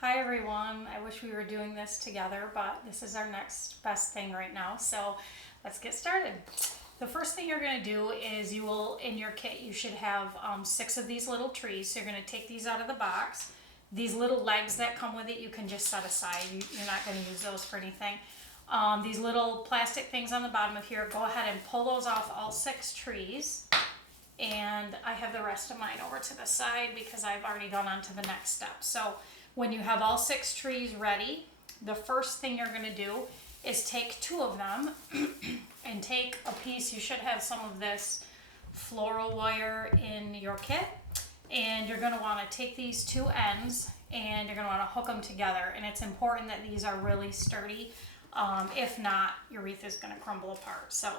Hi everyone. I wish we were doing this together, but this is our next best thing right now. So let's get started. The first thing you're going to do is in your kit, you should have 6 of these little trees. So you're going to take these out of the box. These little legs that come with it, you can just set aside. You're not going to use those for anything. These little plastic things on the bottom of here, go ahead and pull those off all 6 trees. And I have the rest of mine over to the side because I've already gone on to the next step. So when you have all 6 trees ready, the first thing you're going to do is take 2 of them and take a piece. You should have some of this floral wire in your kit, and you're going to want to take these 2 ends and you're going to want to hook them together. And it's important that these are really sturdy. If not, your wreath is going to crumble apart. So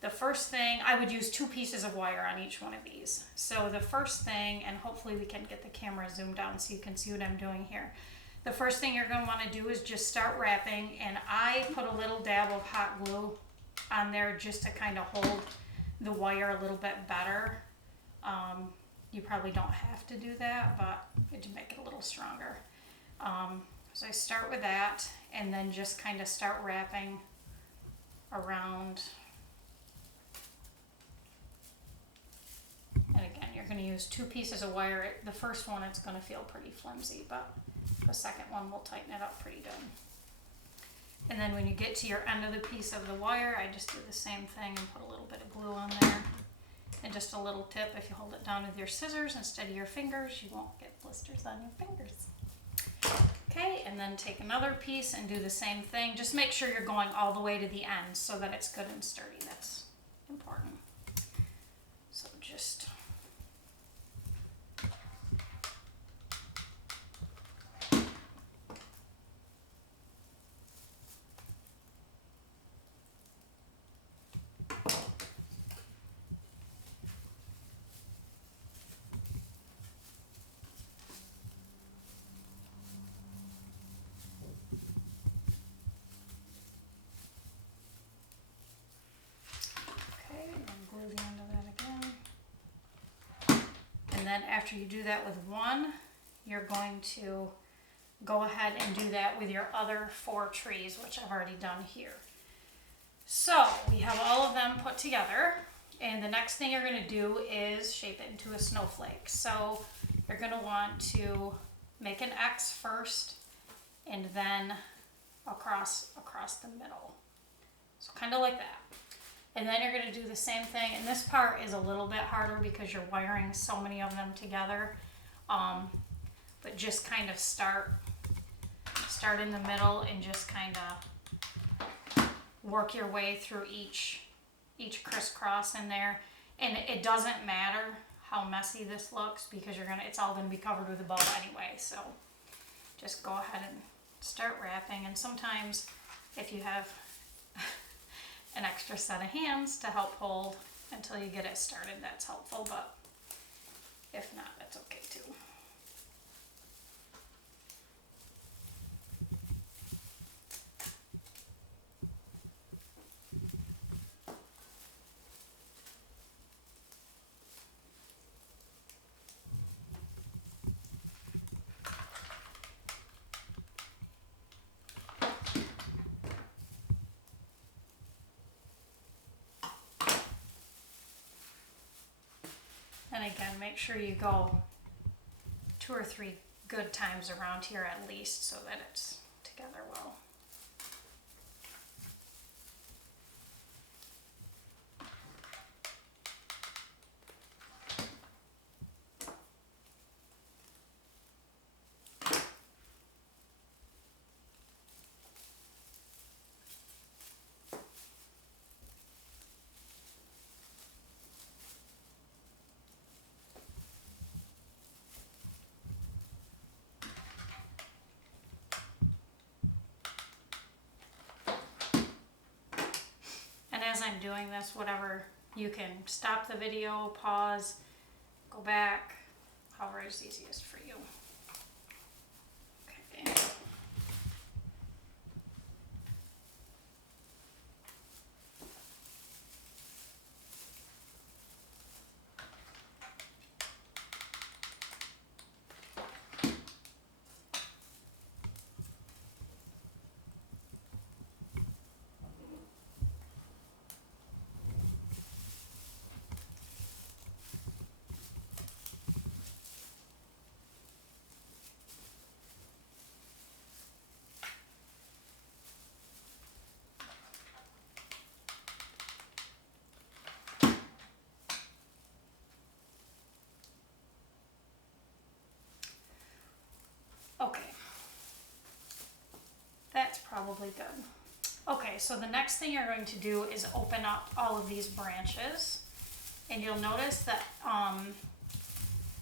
the first thing, I would use 2 pieces of wire on each one of these. So the first thing, and hopefully we can get the camera zoomed down so you can see what I'm doing here. The first thing you're going to want to do is just start wrapping, and I put a little dab of hot glue on there just to kind of hold the wire a little bit better. You probably don't have to do that, but it'd make it a little stronger. So I start with that, and then just kind of start wrapping around. And again, you're going to use 2 pieces of wire. The first one, it's going to feel pretty flimsy, but the second one will tighten it up pretty good. And then when you get to your end of the piece of the wire, I just do the same thing and put a little bit of glue on there. And just a little tip, if you hold it down with your scissors instead of your fingers, you won't get blisters on your fingers. Okay, and then take another piece and do the same thing. Just make sure you're going all the way to the end so that it's good and sturdy. That's important. So just glue the end of that again. And then after you do that with one, you're going to go ahead and do that with your other 4 trees, which I've already done here. So we have all of them put together, and the next thing you're going to do is shape it into a snowflake. So you're going to want to make an X first and then across the middle. So kind of like that. And then you're going to do the same thing. And this part is a little bit harder because you're wiring so many of them together. But just kind of start in the middle and just kind of work your way through each crisscross in there. And it doesn't matter how messy this looks because it's all going to be covered with a bow anyway. So just go ahead and start wrapping. And sometimes if you have an extra set of hands to help hold until you get it started, that's helpful, but if not, that's okay too. And again, make sure you go 2 or 3 good times around here at least so that it's together well. As I'm doing this, whatever, you can stop the video, pause, go back, however is easiest for you. Okay. probably good. Okay, so the next thing you're going to do is open up all of these branches, and you'll notice that,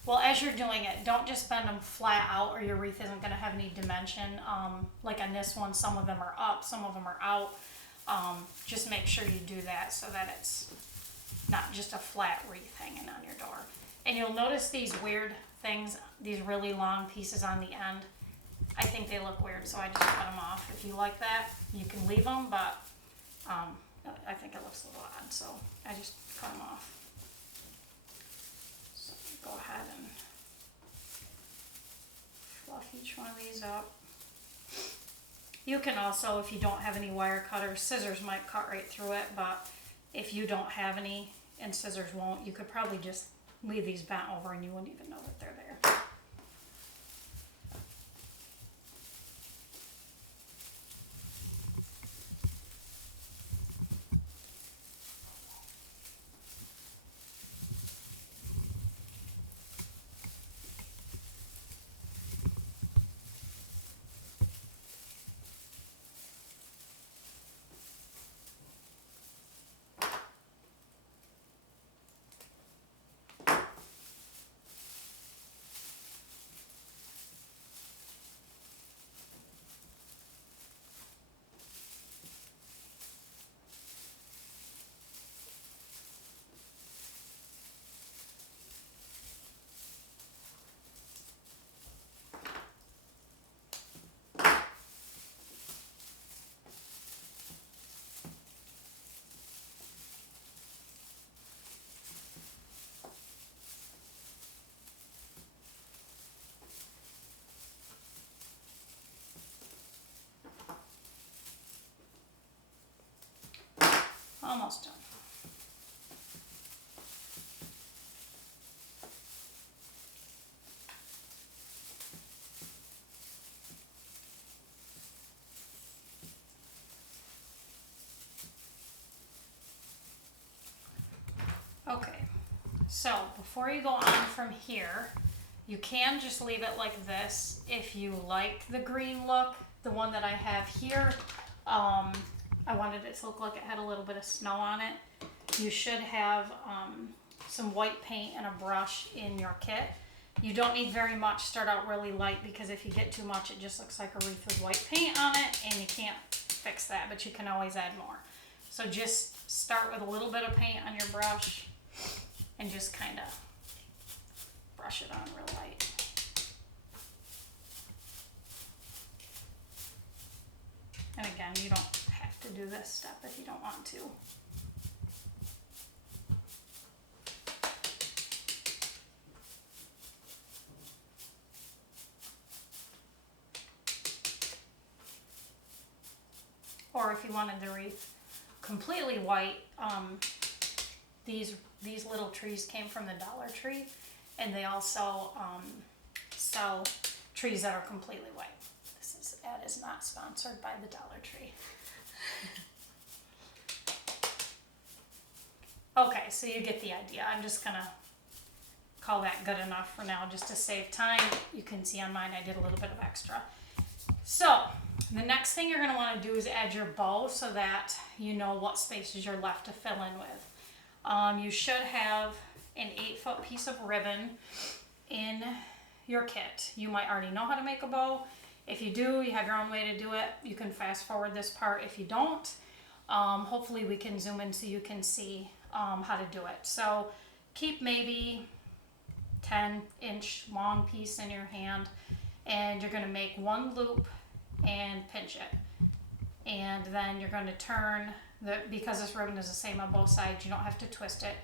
well, as you're doing it, don't just bend them flat out or your wreath isn't going to have any dimension. Like on this one, some of them are up, some of them are out. Just make sure you do that so that it's not just a flat wreath hanging on your door. And you'll notice these weird things, these really long pieces on the end. I think they look weird, so I just cut them off. If you like that, you can leave them, but I think it looks a little odd, so I just cut them off. So go ahead and fluff each one of these up. You can also, if you don't have any wire cutters, scissors might cut right through it, but if you don't have any and scissors won't, you could probably just leave these bent over and you wouldn't even know that they're there. Almost done. Okay, so before you go on from here, you can just leave it like this if you like the green look. The one that I have here, I wanted it to look like it had a little bit of snow on it. You should have some white paint and a brush in your kit. You don't need very much. Start out really light, because if you get too much, it just looks like a wreath with white paint on it, and you can't fix that, but you can always add more. So just start with a little bit of paint on your brush and just kind of brush it on real light. And again, you don't have to do this step if you don't want to. Or if you wanted the wreath completely white, these little trees came from the Dollar Tree, and they also sell trees that are completely white. This ad is not sponsored by the Dollar Tree. Okay, so you get the idea. I'm just gonna call that good enough for now, just to save time. You can see on mine I did a little bit of extra. So the next thing you're going to want to do is add your bow so that you know what spaces you're left to fill in with. You should have an 8-foot piece of ribbon in your kit. You might already know how to make a bow. If you do, you have your own way to do it. You can fast forward this part if you don't. Hopefully we can zoom in so you can see how to do it. So keep maybe 10-inch long piece in your hand, and you're going to make one loop and pinch it, and then you're going to turn because this ribbon is the same on both sides, you don't have to twist it,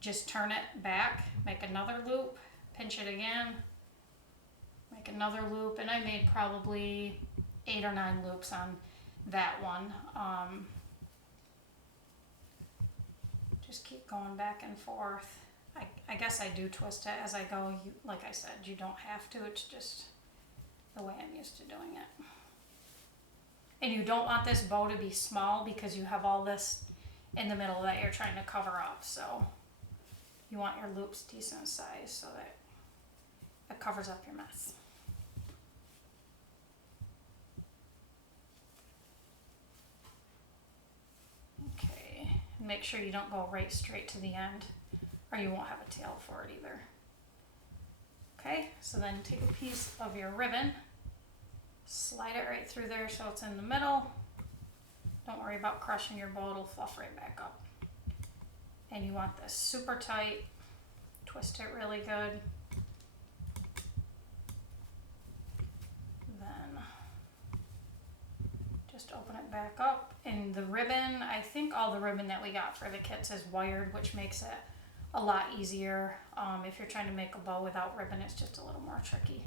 just turn it back, make another loop, pinch it again, make another loop, and I made probably 8 or 9 loops on that one. Just keep going back and forth. I guess I do twist it as I go. Like I said, you don't have to, it's just the way I'm used to doing it. And you don't want this bow to be small because you have all this in the middle that you're trying to cover up. So you want your loops decent size so that it covers up your mess. Make sure you don't go right straight to the end, or you won't have a tail for it either. Okay, so then take a piece of your ribbon, slide it right through there so it's in the middle. Don't worry about crushing your bow, it'll fluff right back up. And you want this super tight, twist it really good. Then just open it back up. And the ribbon, I think all the ribbon that we got for the kits is wired, which makes it a lot easier. If you're trying to make a bow without ribbon, it's just a little more tricky.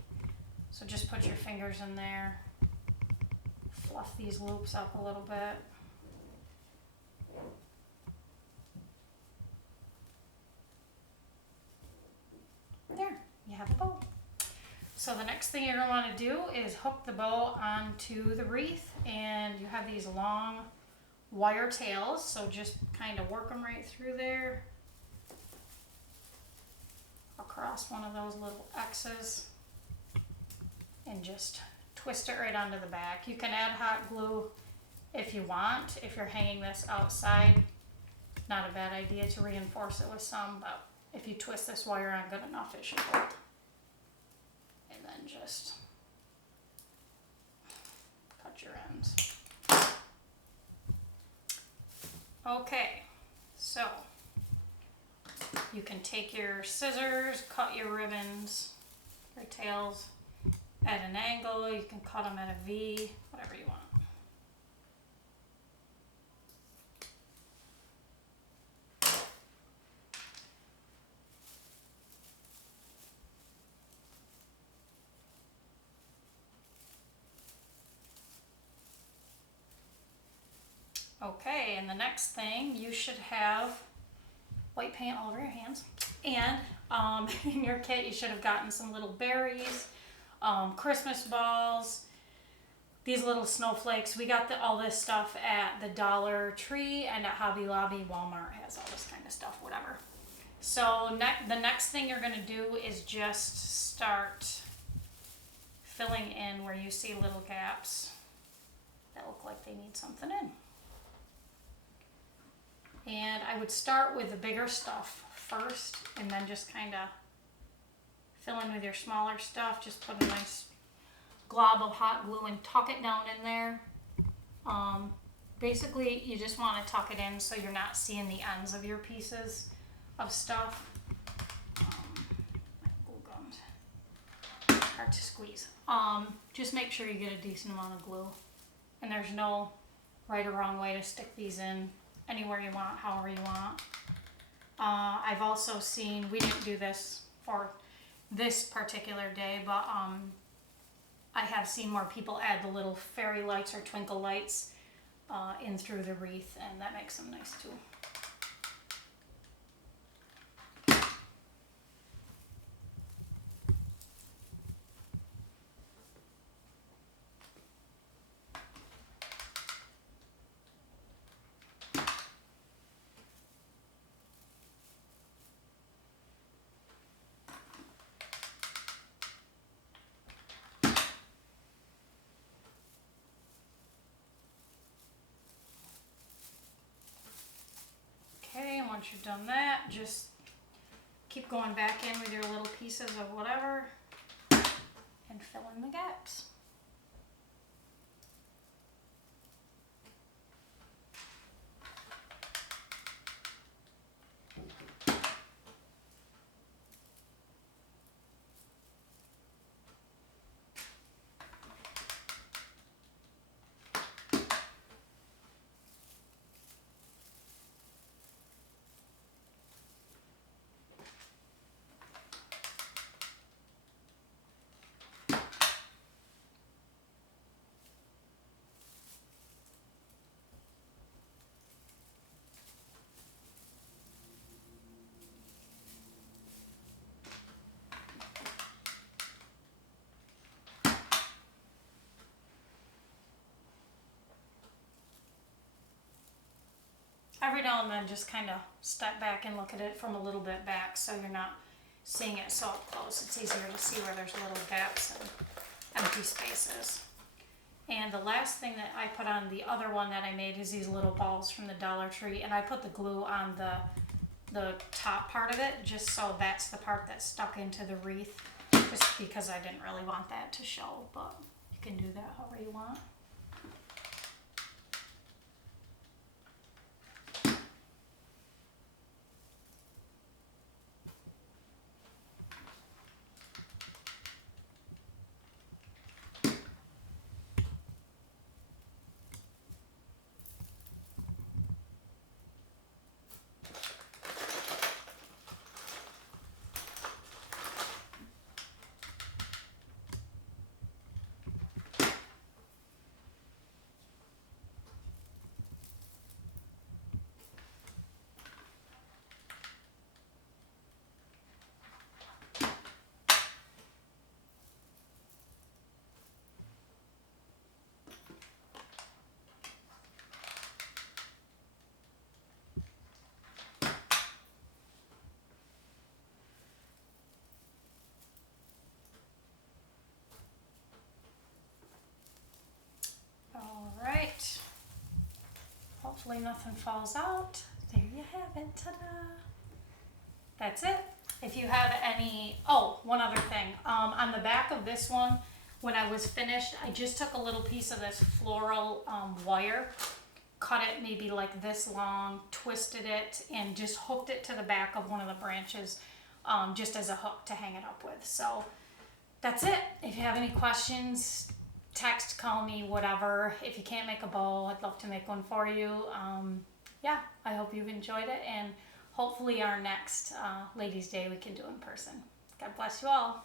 So just put your fingers in there, fluff these loops up a little bit. There, you have a bow. So the next thing you're going to want to do is hook the bow onto the wreath, and you have these long wire tails, so just kind of work them right through there, across one of those little X's, and just twist it right onto the back. You can add hot glue if you want. If you're hanging this outside, not a bad idea to reinforce it with some, but if you twist this wire on good enough, it should hold. And then just cut your ends. Okay, so you can take your scissors, cut your ribbons, your tails at an angle. You can cut them at a V, whatever you want. Okay, and the next thing, you should have white paint all over your hands. And in your kit, you should have gotten some little berries, Christmas balls, these little snowflakes. We got all this stuff at the Dollar Tree and at Hobby Lobby. Walmart has all this kind of stuff, whatever. So the next thing you're going to do is just start filling in where you see little gaps that look like they need something in. And I would start with the bigger stuff first, and then just kind of fill in with your smaller stuff. Just put a nice glob of hot glue and tuck it down in there. Basically, you just want to tuck it in so you're not seeing the ends of your pieces of stuff. My glue gums, hard to squeeze. Just make sure you get a decent amount of glue. And there's no right or wrong way to stick these in. Anywhere you want, however you want. I've also seen, we didn't do this for this particular day, but I have seen more people add the little fairy lights or twinkle lights in through the wreath, and that makes them nice too. Okay, and once you've done that, just keep going back in with your little pieces of whatever and fill in the gaps. Every now and then just kind of step back and look at it from a little bit back so you're not seeing it so up close. It's easier to see where there's little gaps and empty spaces. And the last thing that I put on the other one that I made is these little balls from the Dollar Tree, and I put the glue on the top part of it just so that's the part that's stuck into the wreath, just because I didn't really want that to show, but you can do that however you want. Alright, hopefully nothing falls out. There you have it, ta-da! That's it. If you have any, oh, one other thing. On the back of this one, when I was finished, I just took a little piece of this floral wire, cut it maybe like this long, twisted it, and just hooked it to the back of one of the branches, just as a hook to hang it up with. So that's it. If you have any questions, text, call me, whatever. If you can't make a bow, I'd love to make one for you. Yeah, I hope you've enjoyed it, and hopefully our next Ladies' Day we can do in person. God bless you all.